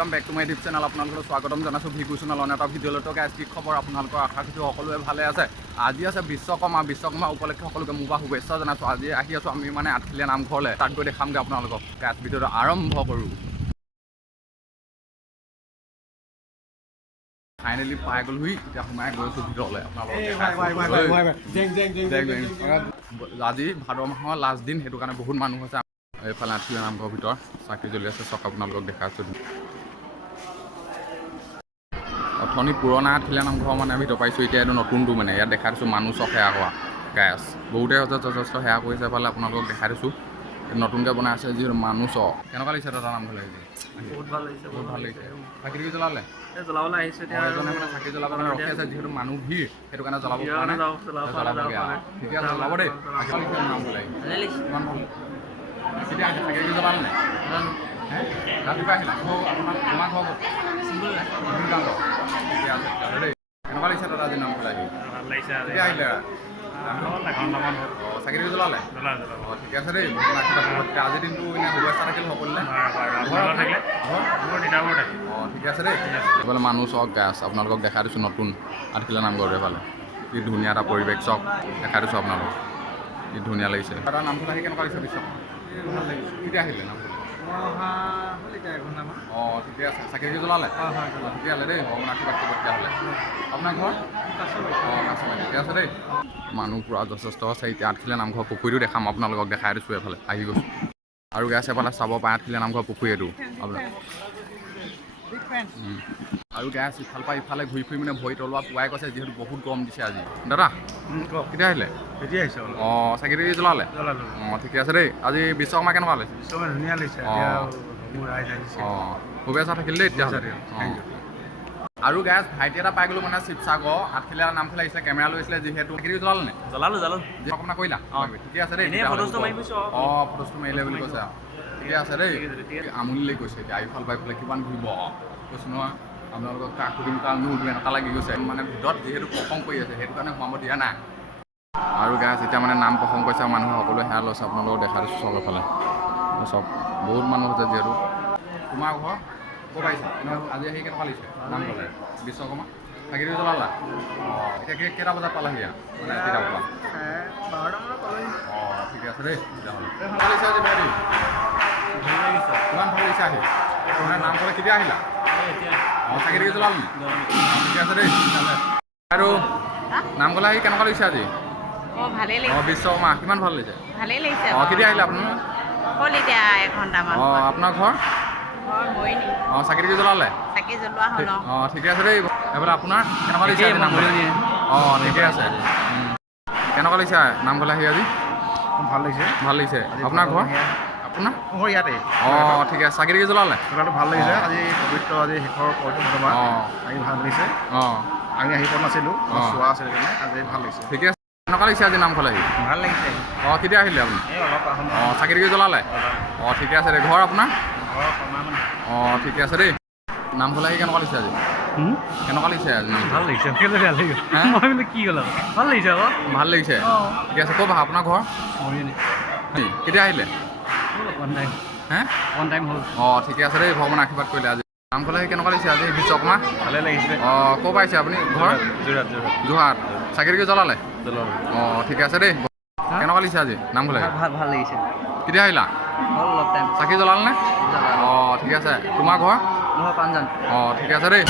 Welcome back to my YouTube channel আপোনালোকক স্বাগতম জানাছোঁ ভিগু চেনেলৰ এটা ভিডিঅ'লৈ তো গাইজ কি খবৰ আপোনালোকৰ আশা কৰিছোঁ সকলোৱে ভালে আছে আজি আছে বিশ্বকৰ্মা উপলক্ষে সকলোকে মোৰ পৰা শুভেচ্ছা জনাইছোঁ আজি আহি আছোঁ আমি মানে আঠখিলীয়া নামঘৰলৈ তাত গৈ দেখামগৈ আপোনালোকক গাইজ ভিডিঅ'টো আৰম্ভ কৰোঁ ফাইনেলি পাই গ'লোহি এতিয়া সোমাই গৈছোঁ ভিতৰলৈ আজি ভাদ মাহৰ লাষ্ট দিন সেইটো কাৰণে বহুত মানুহ হৈছে এইফালে আঠখিলীয়া নামঘৰৰ ভিতৰত চাকি জ্বলি আছে চক আপোনালোকক দেখাইছোঁ অথনি পুৰণা আঠখিলীয়া নামঘৰ মানে ভিতৰ পাইছোঁ এতিয়া এইটো নতুনটো মানে ইয়াত দেখাই দিছোঁ মানুহ চক সেৱা কৰা গাছ বহুতে যথেষ্ট সেৱা কৰিছে এফালে আপোনালোকক দেখাই দিছোঁ নতুনকৈ বনাই আছে যিহেতু মানুহ চক কেনেকুৱা লাগিছে দাদা নামঘৰ লাগিছে বহুত ভাল লাগিছে চাকি জ্বলালে জ্বলাবলৈ আহিছে এতিয়া এজনে মানে চাকি জ্বলাব কাৰণে ৰখি আছে যিহেতু মানুহ ভিৰ সেইটো কাৰণে জ্বলাব পৰা নাই জ্বলাবগৈ ঠিকে আছে জ্বলাব দেই নামঘৰ লাগিছে ইমান ভাল কেতিয়া আহিছে চাকি জ্বলালে নাই ৰাতিপুৱা আহিলা তোমাৰ ঘৰ ক'ত ঠিকে আছে দেই কেনেকুৱা লাগিছে দাদা আজি নামঘৰ আহি ভাল লাগিছে কেতিয়া আহিলে চাকি জ্বলালে ঠিকে আছে দেই আজিৰ দিনটো এনে শুভেচ্ছা থাকিল সকলোলে ঠিক আছে দেই এইফালে মানুহ চক গাছ আপোনালোকক দেখাই দিছোঁ নতুন আঠখিলীয়া নামঘৰটো এইফালে কি ধুনীয়া এটা পৰিৱেশ চক দেখাই দিছোঁ আপোনালোকক কি ধুনীয়া লাগিছে দাদা নামঘৰ আহি কেনেকুৱা লাগিছে বিশ্ব ভাল লাগিছে কেতিয়া আহিলে নামঘৰ অঁ ঠিকে আছে চাকি জ্বলালে ঠিকে আছে দেই ভগৱান আশীৰ্বাদ কৰিব তেতিয়াহ'লে আপোনাৰ ঘৰ অঁ কাছমাৰী ঠিকে আছে দেই মানুহ পূৰা যথেষ্ট আছে এতিয়া আঠখিলীয়া নামঘৰ পুখুৰীটো দেখাম আপোনালোকক দেখাই দিছোঁ এইফালে আহি গৈছোঁ আৰু গেছ এফালে চাব পাৰে আঠখিলীয়া নামঘৰ পুখুৰী এইটো আপোনাৰ আৰু গেছ ইফালৰ পৰা ইফালে ঘূৰি ফুৰি মানে ভৰি তলোৱা পুৱাই কৈছে যিহেতু বহুত গৰম দিছে আজি দাদা কেতিয়া আহিলে এতিয়া আহিছে অঁ চাকি জ্বলালে অঁ ঠিকে আছে দেই আজি বিশ্বকৰ্মা কেনেকুৱা লাগিছে ধুনীয়া লাগিছে অঁ শুভেচ্ছা থাকিল দেই তেতিয়াহ'লে আৰু গেছ ভাইটি এটা পাই গ'লো মানে শিৱসাগৰ আঠখিলীয়া নামফালে আহিছিলে কেমেৰা লৈ আহিছিলে যিহেতু চাকি জ্বলালে নে জ্বলালো অকণমান কৰিলা ঠিকে আছে দেই ফটোজটো মাৰিলে বুলি কৈছে ঠিকে আছে দেই আমনি লাগি গৈছে এতিয়া আইফাল পাই পেলাই কিমান ঘূৰিব কৈছোঁ নহয় আপোনালোকক কাক সুধিম কাৰ নোধো এনেকুৱা লাগি গৈছে মানে ভিতৰত যিহেতু প্ৰসংগ কৰি আছে সেইটো কাৰণে সোমাব দিয়া নাই আৰু গেছ এতিয়া মানে নাম প্ৰসংগ কৰিছে মানুহে সকলোৱে সেয়া লৈছে আপোনালোকক দেখা দিছোঁ চব এফালে চব বহুত মানুহ হৈছে যিহেতু তোমাৰ ঘৰ ক'ত আহিছে আজি আহি কেনেকুৱা লাগিছে নাম ক'লে বিশ্বকৰ্মা চাকি জ্বলালা অঁ এতিয়া কেইটা বজাত পালাহি মানে কেইটা বজাত 12টামানত পালাহি অঁ ঠিকে আছে দেই তেতিয়াহ'লে ভাল লাগিছে আজি ভাইটি কিমান ভাল লাগিছে আহি মানে নাম ক'লে কেতিয়া আহিলা অঁ চাকি জ্বলালি ঠিকে আছে দেই তেতিয়াহ'লে আৰু নাম ক'লে আহি কেনেকুৱা লাগিছে আজি অঁ বিশ্বকৰ্মা কিমান ভাল লাগিছে অঁ কেতিয়া আহিলে আপোনাৰ অঁ আপোনাৰ ঘৰ অঁ চাকি জ্বলালে অঁ ঠিকে আছে দেই এইফালে আপোনাৰ কেনেকুৱা লাগিছে আজি নাম অঁ ঠিকে আছে কেনেকুৱা লাগিছে নামঘৰলৈ আহি আজি ভাল লাগিছে আপোনাৰ ঘৰ আপোনাৰ ঘৰ ইয়াতে অঁ ঠিক আছে চাকি জ্বলালে ভাল লাগিছে আজি পবিত্ৰ আজি শেষৰ প্ৰথমবাৰ আজি ভাল লাগিছে অঁ আমি আহি পোৱা নাছিলোঁ চোৱা আছিলে কাৰণে আজি ভাল লাগিছে ঠিকে আছে কেনেকুৱা লাগিছে আজি নামঘৰলৈ আহি ভাল লাগিছে অঁ কেতিয়া আহিলে আপুনি অলপ অঁ চাকি জ্বলালে অঁ ঠিকে আছে দেই ঘৰ আপোনাৰ অঁ ঠিকে আছে দেই নামঘৰলৈ আহি কেনেকুৱা লাগিছে আজি কেনেকুৱা লাগিছে আজি ভাল লাগিছে কি ক'লা ভাল লাগিছে আকৌ ভাল লাগিছে ঠিকে আছে ক'বা আপোনাৰ ঘৰ কেতিয়া আহিলে অঁ ঠিকে আছে দেই ভগৱান আশীৰ্বাদ কৰিলে আজি নামঘৰলৈ আহি কেনেকুৱা লাগিছে আজি বিশ্বকৰ্মা ভালে লাগিছে অঁ ক'ৰ পাইছে আপুনি ঘৰ যোৰহাট চাকি জ্বলালে অঁ ঠিকে আছে দেই কেনেকুৱা লাগিছে আজি নামঘৰলৈ ভাল লাগিছে কেতিয়া আহিলা চাকি জ্বলালে নে অঁ ঠিক আছে তোমাৰ ঘৰ অঁ ঠিকে আছে দেই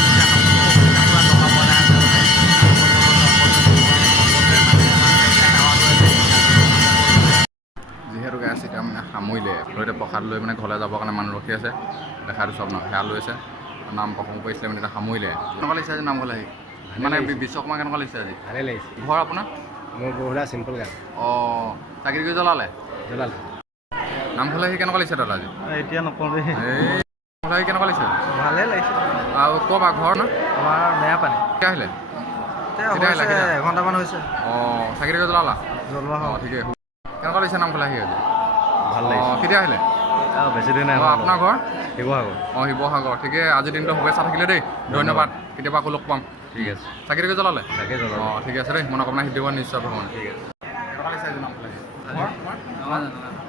যিহেতু গেছ এতিয়া মানে সামৰিলে এতিয়া প্ৰসাদ লৈ মানে ঘৰলৈ যাবৰ কাৰণে মানুহ ৰখি আছে দেখা দিছোঁ আপোনাক সেয়া লৈ আছে নাম প্ৰসংগ কৰিছিলে মানে এতিয়া সামৰিলে কেনেকুৱা লাগিছে আজি নামঘৰলৈ আহি মানে বিশ্বকৰ্মা কেনেকুৱা লাগিছে আজি ভালে লাগিছে ঘৰ আপোনাৰ মোৰ বহুতা চিম্পল গান অঁ চাকি জ্বলালে নামঘৰলৈ আহি কেনেকুৱা লাগিছে দাদা আজি এতিয়া নকওঁ এই নামঘৰলৈ আহি কেনেকুৱা লাগিছে ভালে লাগিছে আৰু ক'বা ঘৰ না আমাৰ মেয়া পানী কেতিয়া আহিলে এঘণ্টামান হৈছে অঁ চাকি জ্বলালা জ্বলোৱা অঁ ঠিকে কেনেকুৱা লাগিছে নামঘৰলৈ আহি আজি ভাল অঁ কেতিয়া আহিলে বেছি দিন নাই আপোনাৰ ঘৰ শিৱসাগৰ অঁ শিৱসাগৰ ঠিকে আজিৰ দিনটো শুভেচ্ছা থাকিলে দেই ধন্যবাদ কেতিয়াবা আকৌ লগ পাম ঠিক আছে চাকি জ্বলালে জ্বলালে অঁ ঠিক আছে দেই মনোকামনা সিদ্ধি হোৱা নিশ্চয় ভ্ৰমণ ঠিক আছে কেনেকুৱা লাগিছে আজি নামঘৰলৈ আহি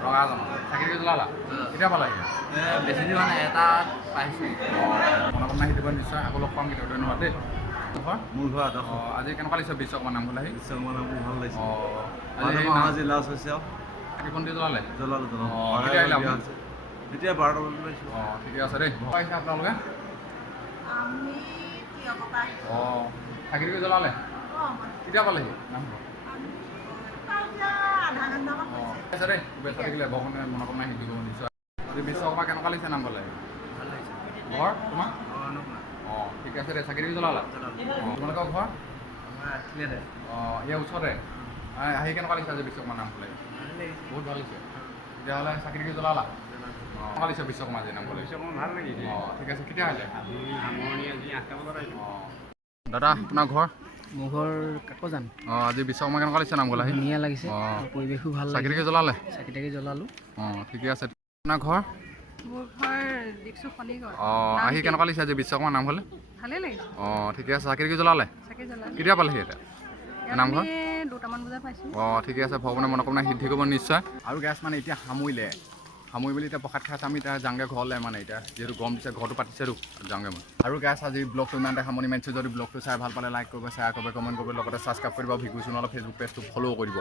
ৰঙাজান চাকিৰি জ্বলালা কেতিয়া পালাহি বেছি দিন মানে এটা পাইছোঁ মনকামনা শিকিব নিশ্চয় আকৌ লগ পাম কেতিয়াবা ধন্যবাদ দেই মোৰ ঘৰ আদৰ্শ আজি কেনেকুৱা লাগিছে বিশ্বকৰ্মা নামঘৰলৈ আহি বিশ্বকৰ্মা মোৰ ভাল লাগিছে আজি আমাৰ জিলা হৈছে আৰু চাকি বন্তি জ্বলালে জ্বলালোঁ কেতিয়া আহিলে আপুনি? এতিয়া 12টা বজাত পাইছোঁ ঠিকে আছে দেই পাইছে আপোনালোকে আমি তিয়কৰ পৰা আহিছোঁ। চাকিৰি জ্বলালে অঁ, কেতিয়া পালেহি নামঘৰ আধা ঘণ্টামান ঠিক আছে দেই শুভেচ্ছা থাকিলে ভগৱানে মনকামনা শিকিব নিশ্চয় আজি বিশ্বকৰ্মা কেনেকুৱা লাগিছে নামঘৰলৈ ভাল লাগিছে ঘৰ তোমাৰ অঁ ঠিক আছে দে চাকিৰি জ্বলালা তোমালোকৰ ঘৰ আমাৰ আছিলে দে ইয়াৰ ওচৰতে আহি কেনেকুৱা লাগিছে আজি বিশ্বকৰ্মা নামঘৰলৈ ভাল লাগিছে বহুত ভাল লাগিছে তেতিয়াহ'লে চাকিৰি জ্বলালা কেনেকুৱা লাগিছে বিশ্বকৰ্মা আজি নামঘৰলৈ ভাল লাগিছে ঠিক আছে কেতিয়া আহিলে সামৰণি আজি 8টা বজাত আহিলোঁ দাদা আপোনাৰ ঘৰ মোৰ ঘৰ কাকজান আজি বিশ্বকৰ্মা কেনেকুৱা লাগিছে নামঘৰলৈ আহি ধুনীয়া লাগিছে পৰিৱেশো ভাল লাগিছে চাকিৰি জ্বলালে চাকি তাকি জ্বলালোঁ ঠিকে আছে আপোনাৰ ঘৰ মোৰ ঘৰ দীক্ষু খনিকৰ আহি কেনেকুৱা লাগিছে আজি বিশ্বকৰ্মা নামঘৰলৈ ভালেই লাগিছে ঠিকে আছে চাকিৰি জ্বলালে চাকি জ্বলালে কেতিয়া পালেহি এতিয়া নামঘৰ দুটামান বজাত পাইছোঁ ঠিকে আছে ভগৱানে মনকামনা সিদ্ধি কৰিব নিশ্চয় আৰু গেছ মানে এতিয়া সামৰিলে সামৰি মেলি এতিয়া প্ৰসাদ খাই আছে আমি এতিয়া যাওঁগৈ ঘৰলৈ মানে এতিয়া যিহেতু গৰম দিছে ঘৰটো পাতিছেতো যাওঁগৈ মই আৰু গেছ আজি ব্লগটো ইমানতে সামৰি মাৰিছোঁ যদি ব্লগটো চাই ভাল পালে লাইক কৰিব শ্বেয়াৰ কৰিব কমেণ্ট কৰিব লগতে ছাবস্ক্ৰাইব কৰিব ভিডিঅ' চেনেলৰ ফেচবুক পেজটো ফ'ল' কৰিব